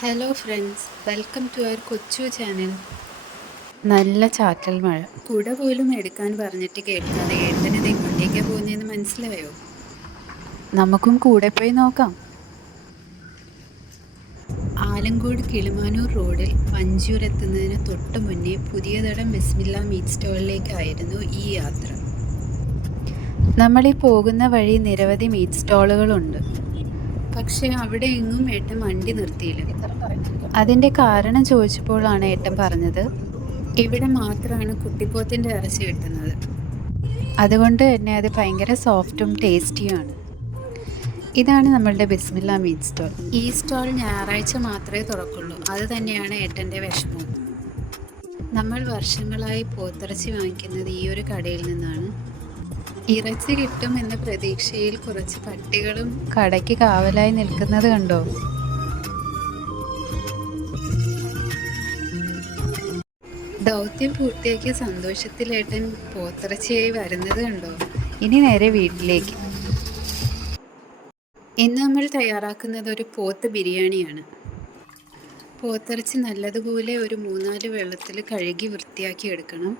Hello friends welcome to our കൊച്ചു channel നല്ല ചാറ്റൽ മഴ. കുട പോലും എടുക്കാൻ പറഞ്ഞിട്ട് കേൾക്കാതെ ഏട്ടനത് എങ്ങോട്ടേക്കാണ് പോകുന്നതെന്ന് മനസ്സിലായോ? നമുക്കും കൂടെ പോയി നോക്കാം. ആലങ്കോട് കിളിമാനൂർ റോഡിൽ പഞ്ചൂർ എത്തുന്നതിന് തൊട്ട് മുന്നേ പുതിയതടം ബിസ്മില്ല മീറ്റ് സ്റ്റോളിലേക്കായിരുന്നു ഈ യാത്ര. നമ്മൾ ഈ പോകുന്ന വഴി നിരവധി മീറ്റ് സ്റ്റോളുകളുണ്ട്. പക്ഷേ അവിടെ എങ്ങും ഏട്ടൻ വണ്ടി നിർത്തിയില്ല. അതിന്റെ കാരണം ചോദിച്ചപ്പോഴാണ് ഏട്ടൻ പറഞ്ഞത് ഇവിടെ മാത്രമാണ് കുട്ടിപ്പോത്തിന്റെ ഇറച്ചി കിട്ടുന്നത്. അതുകൊണ്ട് തന്നെ അത് ഭയങ്കര സോഫ്റ്റും ടേസ്റ്റിയുമാണ്. ഇതാണ് നമ്മളുടെ ബിസ്മില്ല മീറ്റ് സ്റ്റോൾ. ഈ സ്റ്റോൾ ഞായറാഴ്ച മാത്രമേ തുറക്കുള്ളൂ. അത് തന്നെയാണ് ഏട്ടന്റെ വിഷമവും. നമ്മൾ വർഷങ്ങളായി പോത്തിറച്ചി വാങ്ങിക്കുന്നത് ഈ ഒരു കടയിൽ നിന്നാണ്. ഇറച്ചി കിട്ടും എന്ന പ്രതീക്ഷയിൽ കുറച്ച് പട്ടികളും കടയ്ക്ക് കാവലായി നിൽക്കുന്നത് കണ്ടോ? ദൗത്യം പൂർത്തിയാക്കിയ സന്തോഷത്തിലേട്ടൻ പോത്തിറച്ചിയായി വരുന്നത് കണ്ടോ? ഇനി നേരെ വീട്ടിലേക്ക്. ഇന്ന് നമ്മൾ തയ്യാറാക്കുന്നത് ഒരു പോത്ത് ബിരിയാണിയാണ്. പോത്തിറച്ചി നല്ലതുപോലെ ഒരു മൂന്നാൽ വെള്ളത്തിൽ കഴുകി വൃത്തിയാക്കി എടുക്കണം.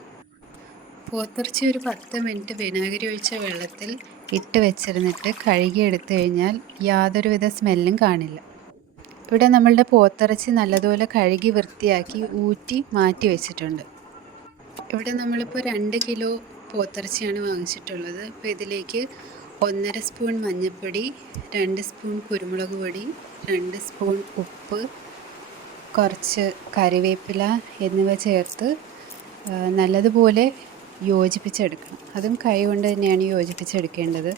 പോത്തിറച്ചി ഒരു പത്ത് മിനിറ്റ് വിനാഗിരി ഒഴിച്ച വെള്ളത്തിൽ ഇട്ട് വെച്ചിരുന്നിട്ട് കഴുകി എടുത്തു കഴിഞ്ഞാൽ യാതൊരുവിധ സ്മെല്ലും കാണില്ല. ഇവിടെ നമ്മളുടെ പോത്തിറച്ചി നല്ലതുപോലെ കഴുകി വൃത്തിയാക്കി ഊറ്റി മാറ്റി വെച്ചിട്ടുണ്ട്. ഇവിടെ നമ്മളിപ്പോൾ രണ്ട് കിലോ പോത്തിറച്ചിയാണ് വാങ്ങിച്ചിട്ടുള്ളത്. അപ്പോൾ ഇതിലേക്ക് ഒന്നര സ്പൂൺ മഞ്ഞൾപ്പൊടി രണ്ട് സ്പൂൺ കുരുമുളക് പൊടി രണ്ട് സ്പൂൺ ഉപ്പ് കുറച്ച് കറിവേപ്പില എന്നിവ ചേർത്ത് നല്ലതുപോലെ യോജിപ്പിച്ചെടുക്കണം. അതും കൈ കൊണ്ട് തന്നെയാണ് യോജിപ്പിച്ചെടുക്കേണ്ടത്.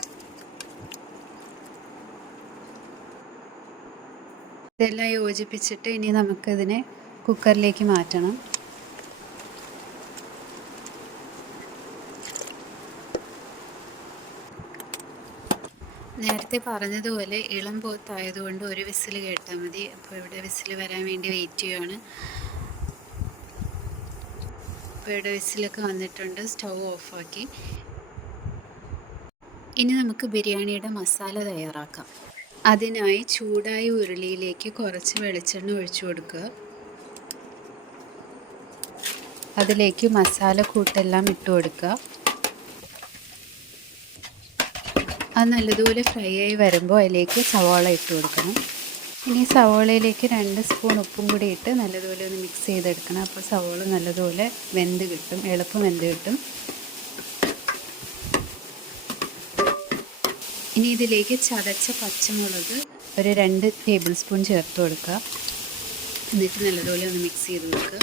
ഇതെല്ലാം യോജിപ്പിച്ചിട്ട് ഇനി നമുക്കിതിനെ കുക്കറിലേക്ക് മാറ്റണം. നേരത്തെ പറഞ്ഞതുപോലെ ഇളം പോത്തായതുകൊണ്ട് ഒരു വിസിൽ കേട്ടാൽ മതി. അപ്പോൾ ഇവിടെ വിസിൽ വരാൻ വേണ്ടി വെയിറ്റ് ചെയ്യുകയാണ് അപ്പോൾ ഇവിടെ വിസിലൊക്കെ വന്നിട്ടുണ്ട്. സ്റ്റൗ ഓഫാക്കി ഇനി നമുക്ക് ബിരിയാണിയുടെ മസാല തയ്യാറാക്കാം. അതിനായി ചൂടായ ഉരുളിയിലേക്ക് കുറച്ച് വെളിച്ചെണ്ണ ഒഴിച്ചു കൊടുക്കുക. അതിലേക്ക് മസാല കൂട്ടെല്ലാം ഇട്ട് കൊടുക്കുക. അത് നല്ലതുപോലെ ഫ്രൈ ആയി വരുമ്പോൾ അതിലേക്ക് സവാള ഇട്ട് കൊടുക്കണം. ഇനി സവാളയിലേക്ക് രണ്ട് സ്പൂൺ ഉപ്പും കൂടി ഇട്ട് നല്ലതുപോലെ ഒന്ന് മിക്സ് ചെയ്തെടുക്കണം. അപ്പോൾ സവാള നല്ലതുപോലെ വെന്ത് കിട്ടും എളുപ്പം വെന്ത് കിട്ടും. ഇനി ഇതിലേക്ക് ചതച്ച പച്ചമുളക് ഒരു രണ്ട് ടേബിൾ സ്പൂൺ ചേർത്ത് കൊടുക്കുക. എന്നിട്ട് നല്ലതുപോലെ ഒന്ന് മിക്സ് ചെയ്ത് കൊടുക്കുക.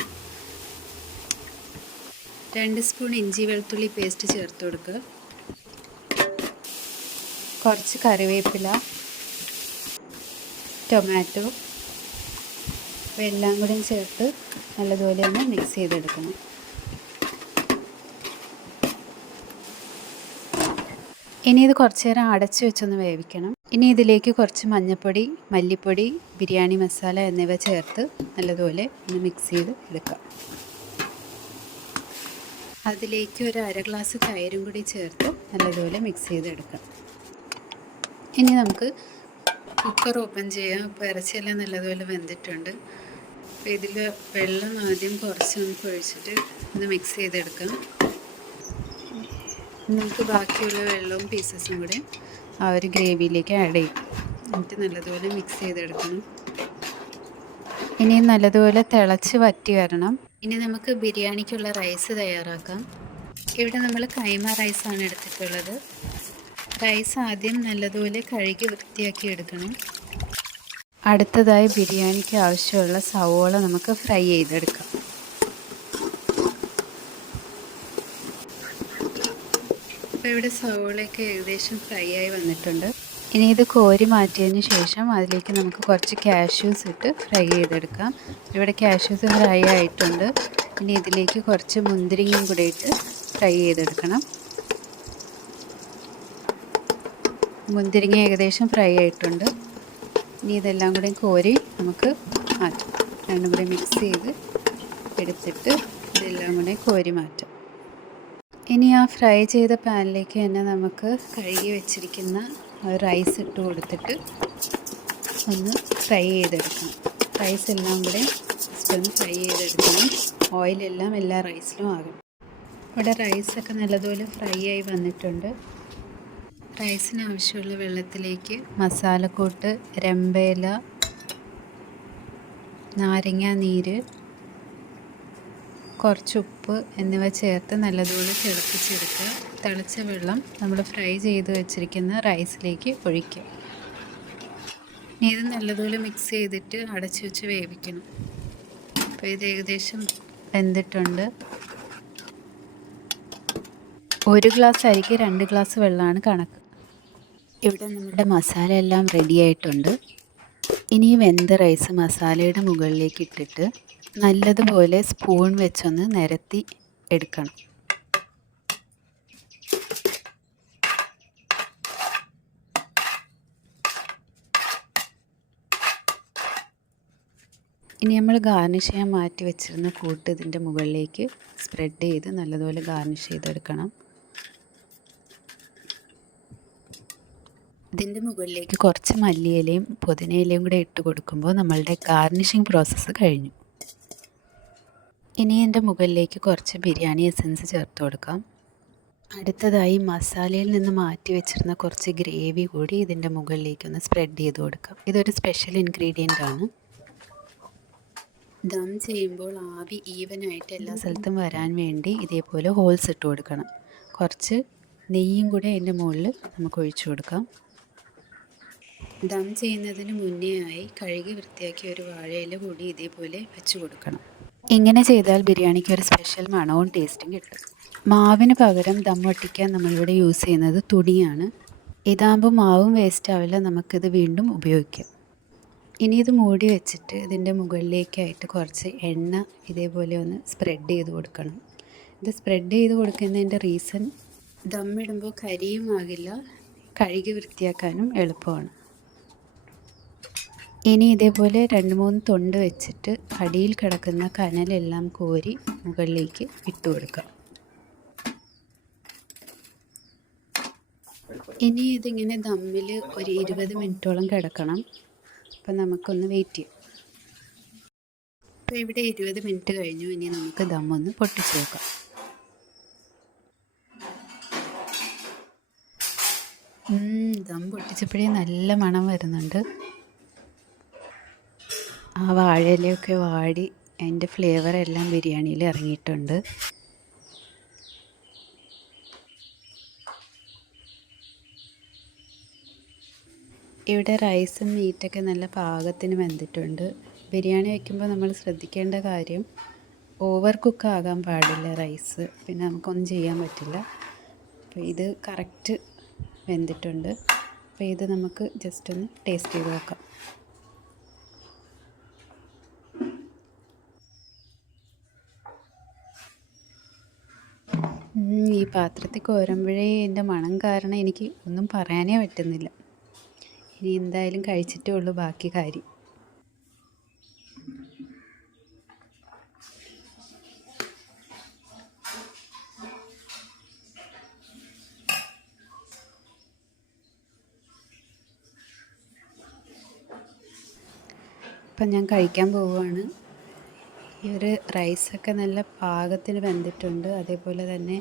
രണ്ട് സ്പൂൺ ഇഞ്ചി വെളുത്തുള്ളി പേസ്റ്റ് ചേർത്ത് കൊടുക്കുക. കുറച്ച് കറിവേപ്പില ടൊമാറ്റോ എല്ലാം കൂടി ചേർത്ത് നല്ലതുപോലെ ഒന്ന് മിക്സ് ചെയ്തെടുക്കണം. ഇനി ഇത് കുറച്ച് നേരം അടച്ചു വെച്ചൊന്ന് വേവിക്കണം. ഇനി ഇതിലേക്ക് കുറച്ച് മഞ്ഞൾപ്പൊടി മല്ലിപ്പൊടി ബിരിയാണി മസാല എന്നിവ ചേർത്ത് നല്ലതുപോലെ ഒന്ന് മിക്സ് ചെയ്ത് എടുക്കാം. അതിലേക്ക് ഒരു അര ഗ്ലാസ് തൈരും കൂടി ചേർത്ത് നല്ലതുപോലെ മിക്സ് ചെയ്ത് ചെയ്തെടുക്കാം ഇനി നമുക്ക് കുക്കർ ഓപ്പൺ ചെയ്യാം. അപ്പോൾ ഇറച്ചിയെല്ലാം നല്ലതുപോലെ വെന്തിട്ടുണ്ട്. അപ്പോൾ ഇതിൽ വെള്ളം ആദ്യം കുറച്ച് നമുക്ക് ഒഴിച്ചിട്ട് ഒന്ന് മിക്സ് ചെയ്തെടുക്കാം. നമുക്ക് ബാക്കിയുള്ള വെള്ളവും പീസസും കൂടി ആ ഒരു ഗ്രേവിയിലേക്ക് ആഡ് ചെയ്യും. എന്നിട്ട് നല്ലതുപോലെ മിക്സ് ചെയ്തെടുക്കണം. ഇനി നല്ലതുപോലെ തിളച്ച് വറ്റി വരണം. ഇനി നമുക്ക് ബിരിയാണിക്കുള്ള റൈസ് തയ്യാറാക്കാം. ഇവിടെ നമ്മൾ കൈമ റൈസാണ് എടുത്തിട്ടുള്ളത്. റൈസ് ആദ്യം നല്ലതുപോലെ കഴുകി വൃത്തിയാക്കി എടുക്കണം. അടുത്തതായി ബിരിയാണിക്ക് ആവശ്യമുള്ള സവോള നമുക്ക് ഫ്രൈ ചെയ്തെടുക്കാം. അപ്പോൾ ഇവിടെ സവോളയൊക്കെ ഏകദേശം ഫ്രൈ ആയി വന്നിട്ടുണ്ട്. ഇനി ഇത് കോരി മാറ്റിയതിന് ശേഷം അതിലേക്ക് നമുക്ക് കുറച്ച് കാഷ്യൂസ് ഇട്ട് ഫ്രൈ ചെയ്തെടുക്കാം. ഇവിടെ കാഷ്യൂസ് ഫ്രൈ ആയിട്ടുണ്ട്. ഇനി ഇതിലേക്ക് കുറച്ച് മുന്തിരിങ്ങയും കൂടെ ഇട്ട് ഫ്രൈ ചെയ്തെടുക്കണം. മുന്തിരിങ്ങ ഏകദേശം ഫ്രൈ ആയിട്ടുണ്ട്. ഇനി ഇതെല്ലാം കൂടെ കോരി നമുക്ക് മാറ്റാം. രണ്ടും കൂടെ മിക്സ് ചെയ്ത് എടുത്തിട്ട് ഇതെല്ലാം കൂടെ കോരി മാറ്റാം. ഇനി ആ ഫ്രൈ ചെയ്ത പാനിലേക്ക് തന്നെ നമുക്ക് കഴുകി വെച്ചിരിക്കുന്ന റൈസ് ഇട്ട് കൊടുത്തിട്ട് ഒന്ന് ഫ്രൈ ചെയ്തെടുക്കണം. റൈസ് എല്ലാം കൂടെ ജസ്റ്റ് ഒന്ന് ഫ്രൈ ചെയ്തെടുക്കണം. ഓയിലെല്ലാം എല്ലാ റൈസിലും ആകും ഇവിടെ റൈസൊക്കെ നല്ലതുപോലെ ഫ്രൈ ആയി വന്നിട്ടുണ്ട്. റൈസിന് ആവശ്യമുള്ള വെള്ളത്തിലേക്ക് മസാലക്കൂട്ട് രമ്പേല നാരങ്ങ നീര് കുറച്ച് ഉപ്പ് എന്നിവ ചേർത്ത് നല്ലതുപോലെ തിളപ്പിച്ചെടുക്കുക. തിളച്ച വെള്ളം നമ്മൾ ഫ്രൈ ചെയ്ത് വെച്ചിരിക്കുന്ന റൈസിലേക്ക് ഒഴിക്കുക. ഇനി ഇത് നല്ലതുപോലെ മിക്സ് ചെയ്തിട്ട് അടച്ചു വെച്ച് വേവിക്കണം. അപ്പോൾ ഇത് ഏകദേശം വെന്തിട്ടുണ്ട്. ഒരു ഗ്ലാസ് അരിക്ക് രണ്ട് ഗ്ലാസ് വെള്ളമാണ് കണക്ക്. ഇവിടെ നമ്മുടെ മസാല എല്ലാം റെഡി ആയിട്ടുണ്ട്. ഇനി വെന്ത റൈസ് മസാലയുടെ മുകളിലേക്ക് ഇട്ടിട്ട് നല്ലതുപോലെ സ്പൂൺ വെച്ചൊന്ന് നിരത്തി എടുക്കണം. ഇനി നമ്മൾ ഗാർണിഷ് ചെയ്യാൻ മാറ്റി വെച്ചിരുന്ന കൂട്ട് ഇതിന്റെ മുകളിലേക്ക് സ്പ്രെഡ് ചെയ്ത് നല്ലതുപോലെ ഗാർണിഷ് ചെയ്തെടുക്കണം. ഇതിന്റെ മുകളിലേക്ക് കുറച്ച് മല്ലിയിലയും പുതിനയിലയും കൂടെ ഇട്ട് കൊടുക്കുമ്പോൾ നമ്മളുടെ ഗാർണിഷിങ് പ്രോസസ്സ് കഴിഞ്ഞു. ഇനി എന്റെ മുകളിലേക്ക് കുറച്ച് ബിരിയാണി എസൻസ് ചേർത്ത് കൊടുക്കാം. അടുത്തതായി മസാലയിൽ നിന്ന് മാറ്റി വെച്ചിരുന്ന കുറച്ച് ഗ്രേവി കൂടി ഇതിന്റെ മുകളിലേക്ക് ഒന്ന് സ്പ്രെഡ് ചെയ്ത് കൊടുക്കാം. ഇതൊരു സ്പെഷ്യൽ ഇൻഗ്രീഡിയന്റ് ആണ്. ദം ചെയ്യുമ്പോൾ ആവി ഈവനായിട്ട് എല്ലാ സ്ഥലത്തും വരാൻ വേണ്ടി ഇതേപോലെ ഹോൾസ് ഇട്ട് കൊടുക്കണം. കുറച്ച് നെയ്യും കൂടെ അതിന്റെ മുകളിൽ നമുക്ക് ഒഴിച്ചു കൊടുക്കാം. ദം ചെയ്യുന്നതിന് മുന്നേ ആയി കഴുകി വൃത്തിയാക്കിയ ഒരു വാഴയില കൂടി ഇതേപോലെ വെച്ച് കൊടുക്കണം. ഇങ്ങനെ ചെയ്താൽ ബിരിയാണിക്ക് ഒരു സ്പെഷ്യൽ മണവും ടേസ്റ്റും കിട്ടും. മാവിന് പകരം ദം ഒട്ടിക്കാൻ നമ്മളിവിടെ യൂസ് ചെയ്യുന്നത് തുണിയാണ്. ഇതാകുമ്പോൾ മാവും വേസ്റ്റ് ആവില്ല നമുക്കിത് വീണ്ടും ഉപയോഗിക്കാം. ഇനി ഇത് മൂടി വെച്ചിട്ട് ഇതിന്റെ മുകളിലേക്കായിട്ട് കുറച്ച് എണ്ണ ഇതേപോലെ ഒന്ന് സ്പ്രെഡ് ചെയ്ത് കൊടുക്കണം. ഇത് സ്പ്രെഡ് ചെയ്ത് കൊടുക്കുന്നതിന്റെ റീസൺ ദമ്മിടുമ്പോൾ കരിയും ആകില്ല കഴുകി വൃത്തിയാക്കാനും എളുപ്പമാണ്. ഇനി ഇതേപോലെ രണ്ട് മൂന്ന് തൊണ്ട് വെച്ചിട്ട് അടിയിൽ കിടക്കുന്ന കനലെല്ലാം കോരി മുകളിലേക്ക് ഇട്ട് കൊടുക്കാം. ഇനി ഇതിങ്ങനെ ദമ്മിൽ ഒരു ഇരുപത് മിനിറ്റോളം കിടക്കണം. അപ്പം നമുക്കൊന്ന് വെയിറ്റ് ചെയ്യാം. അപ്പോൾ ഇവിടെ ഇരുപത് മിനിറ്റ് കഴിഞ്ഞു. ഇനി നമുക്ക് ദമ്മൊന്ന് പൊട്ടിച്ച് നോക്കാം ദം പൊട്ടിച്ചപ്പോഴേ നല്ല മണം വരുന്നുണ്ട്. ആ വാഴയിലൊക്കെ വാടി അതിന്റെ ഫ്ലേവർ എല്ലാം ബിരിയാണിയിൽ ഇറങ്ങിയിട്ടുണ്ട്. ഇവിടെ റൈസും മീറ്റൊക്കെ നല്ല പാകത്തിന് വെന്തിട്ടുണ്ട്. ബിരിയാണി വയ്ക്കുമ്പോൾ നമ്മൾ ശ്രദ്ധിക്കേണ്ട കാര്യം ഓവർ കുക്ക് ആകാൻ പാടില്ല റൈസ് പിന്നെ നമുക്കൊന്നും ചെയ്യാൻ പറ്റില്ല. അപ്പോൾ ഇത് കറക്റ്റ് വെന്തിട്ടുണ്ട്. അപ്പോൾ ഇത് നമുക്ക് ജസ്റ്റ് ഒന്ന് ടേസ്റ്റ് ചെയ്ത് നോക്കാം. ഈ പാത്രത്തിൽ കോരുമ്പോഴേ എന്റെ മണം കാരണം എനിക്ക് ഒന്നും പറയാനേ പറ്റുന്നില്ല. ഇനി എന്തായാലും കഴിച്ചിട്ടേ ഉള്ളൂ ബാക്കി കാര്യം. അപ്പം ഞാൻ കഴിക്കാൻ പോവുകയാണ്. ഈ ഒരു റൈസൊക്കെ നല്ല പാകത്തിന് വെന്തിട്ടുണ്ട്. അതേപോലെ തന്നെ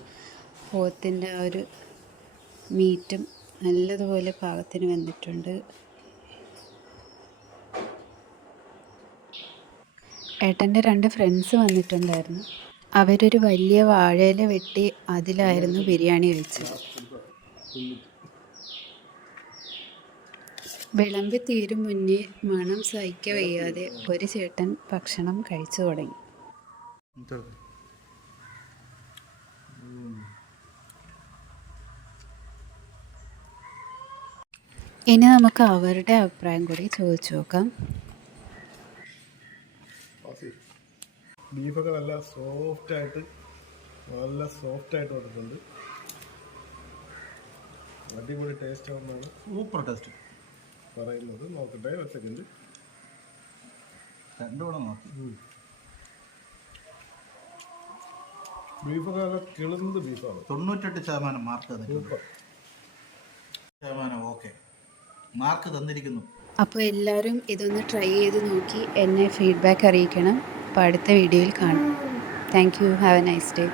പോത്തിന്റെ ആ ഒരു മീറ്റും നല്ലതുപോലെ പാകത്തിന് വെന്തിട്ടുണ്ട്. ഏട്ടന്റെ രണ്ട് ഫ്രണ്ട്സ് വന്നിട്ടുണ്ടായിരുന്നു. അവരൊരു വലിയ വാഴയില വെട്ടി അതിലായിരുന്നു ബിരിയാണി കഴിച്ചത് വിളമ്പി തീരും മുന്നേ മണം സഹിക്ക വയ്യാതെ ഒരു ചേട്ടൻ ഭക്ഷണം കഴിച്ചു തുടങ്ങി. ഇനി നമുക്ക് അവരുടെ അഭിപ്രായം കൂടി ചോദിച്ചു നോക്കാം. ബീഫൊക്കെ നല്ല സോഫ്റ്റ് ആയിട്ട് നല്ല സോഫ്റ്റ് ആയിട്ട് വന്നിട്ടുണ്ട്. അടിപൊളി ടേസ്റ്റ് ആവുന്നതാണ്. Super taste. പറയുന്നത് നോക്കട്ടെ ഒരു സെക്കൻഡ് രണ്ടുകൂടെ നോക്കി. ബീഫ് നല്ല കിളുന്നത് ബീഫാണ്. തൊണ്ണൂറ്റെട്ട് ശതമാനം മാർക്ക് തന്നിട്ടുണ്ട്. ശതമാനം ഓക്കെ മാർക്ക് തന്നിരിക്കുന്നു. അപ്പോൾ എല്ലാവരും ഇതൊന്ന് ട്രൈ ചെയ്ത് നോക്കി എന്നെ ഫീഡ്ബാക്ക് അറിയിക്കണം. അപ്പോൾ അടുത്ത വീഡിയോയിൽ കാണാം. Thank you have a nice day